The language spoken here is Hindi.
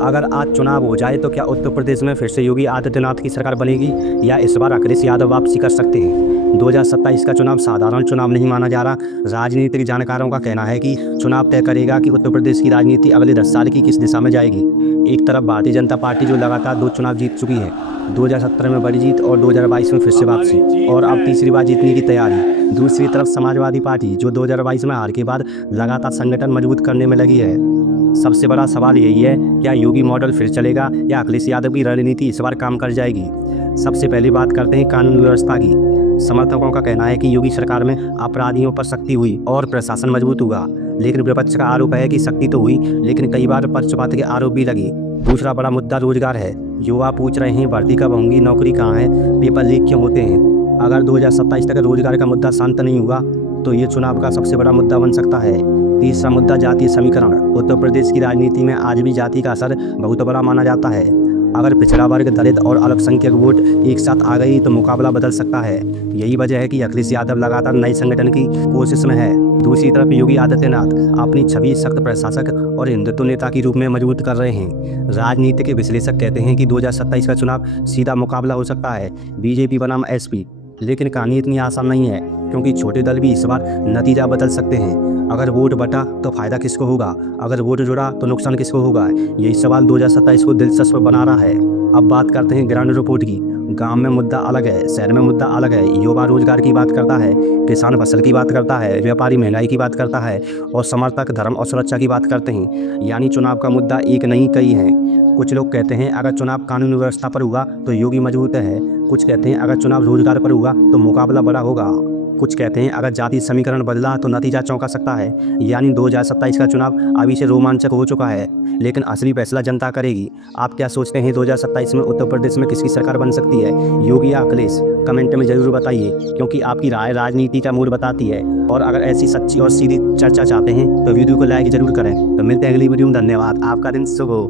अगर आज चुनाव हो जाए तो क्या उत्तर प्रदेश में फिर से योगी आदित्यनाथ की सरकार बनेगी या इस बार अखिलेश यादव वापसी कर सकते हैं। 2027 का चुनाव साधारण चुनाव नहीं माना जा रहा। राजनीतिक जानकारों का कहना है कि चुनाव तय करेगा कि उत्तर प्रदेश की राजनीति अगले 10 साल की किस दिशा में जाएगी। एक तरफ भारतीय जनता पार्टी जो लगातार 2 चुनाव जीत चुकी है, 2017 में बड़ी जीत और 2022 में फिर से वापसी और अब तीसरी बार जीतने की तैयारी। दूसरी तरफ समाजवादी पार्टी जो 2022 में हार के बाद लगातार संगठन मजबूत करने में लगी है। सबसे बड़ा सवाल यही है, क्या योगी मॉडल फिर चलेगा या अखिलेश यादव की रणनीति इस बार काम कर जाएगी। सबसे पहले बात करते हैं कानून व्यवस्था की। समर्थकों का कहना है कि योगी सरकार में अपराधियों पर सख्ती हुई और प्रशासन मजबूत हुआ, लेकिन विपक्ष का आरोप है कि सख्ती तो हुई लेकिन कई बार पक्षपात के आरोप भी लगे। दूसरा बड़ा मुद्दा रोजगार है। युवा पूछ रहे हैं भर्ती कब होंगी, नौकरी कहाँ है, पेपर लीक क्यों होते हैं। अगर 2027 तक रोजगार का मुद्दा शांत नहीं हुआ तो ये चुनाव का सबसे बड़ा मुद्दा बन सकता है। तीसरा मुद्दा जातीय समीकरण। उत्तर प्रदेश की राजनीति में आज भी जाति का असर बहुत बड़ा माना जाता है। अगर पिछड़ा वर्ग, दलित और अल्पसंख्यक वोट एक साथ आ गई तो मुकाबला बदल सकता है। यही वजह है कि अखिलेश यादव लगातार नए संगठन की कोशिश में है। दूसरी तरफ योगी आदित्यनाथ अपनी छवि सख्त प्रशासक और हिंदुत्व नेता के रूप में मजबूत कर रहे हैं। राजनीतिक विश्लेषक कहते हैं कि 2027 का चुनाव सीधा मुकाबला हो सकता है बीजेपी बनाम एसपी, लेकिन कहानी इतनी आसान नहीं है क्योंकि छोटे दल भी इस बार नतीजा बदल सकते हैं। अगर वोट बटा तो फायदा किसको होगा, अगर वोट जुड़ा तो नुकसान किसको होगा, यही सवाल 2027 को दिलचस्प बना रहा है। अब बात करते हैं ग्राउंड रिपोर्ट की। गांव में मुद्दा अलग है, शहर में मुद्दा अलग है। युवा रोजगार की बात करता है, किसान फसल की बात करता है, व्यापारी महंगाई की बात करता है और समर्थक धर्म और सुरक्षा की बात करते हैं। यानी चुनाव का मुद्दा एक नहीं कई है। कुछ लोग कहते हैं अगर चुनाव कानून व्यवस्था पर हुआ तो योगी मजबूत है। कुछ कहते हैं अगर चुनाव रोजगार पर हुआ तो मुकाबला बड़ा होगा। कुछ कहते हैं अगर जाति समीकरण बदला तो नतीजा चौंका सकता है। यानी 2027 का चुनाव अभी से रोमांचक हो चुका है, लेकिन असली फैसला जनता करेगी। आप क्या सोचते हैं 2027 में उत्तर प्रदेश में किसकी सरकार बन सकती है, योगी या अखिलेश? कमेंट में जरूर बताइए क्योंकि आपकी राय राजनीति का मूड बताती है। और अगर ऐसी सच्ची और सीधी चर्चा चाहते हैं तो वीडियो को लाइक जरूर करें। तो मिलते हैं अगली वीडियो में। धन्यवाद। आपका दिन शुभ हो।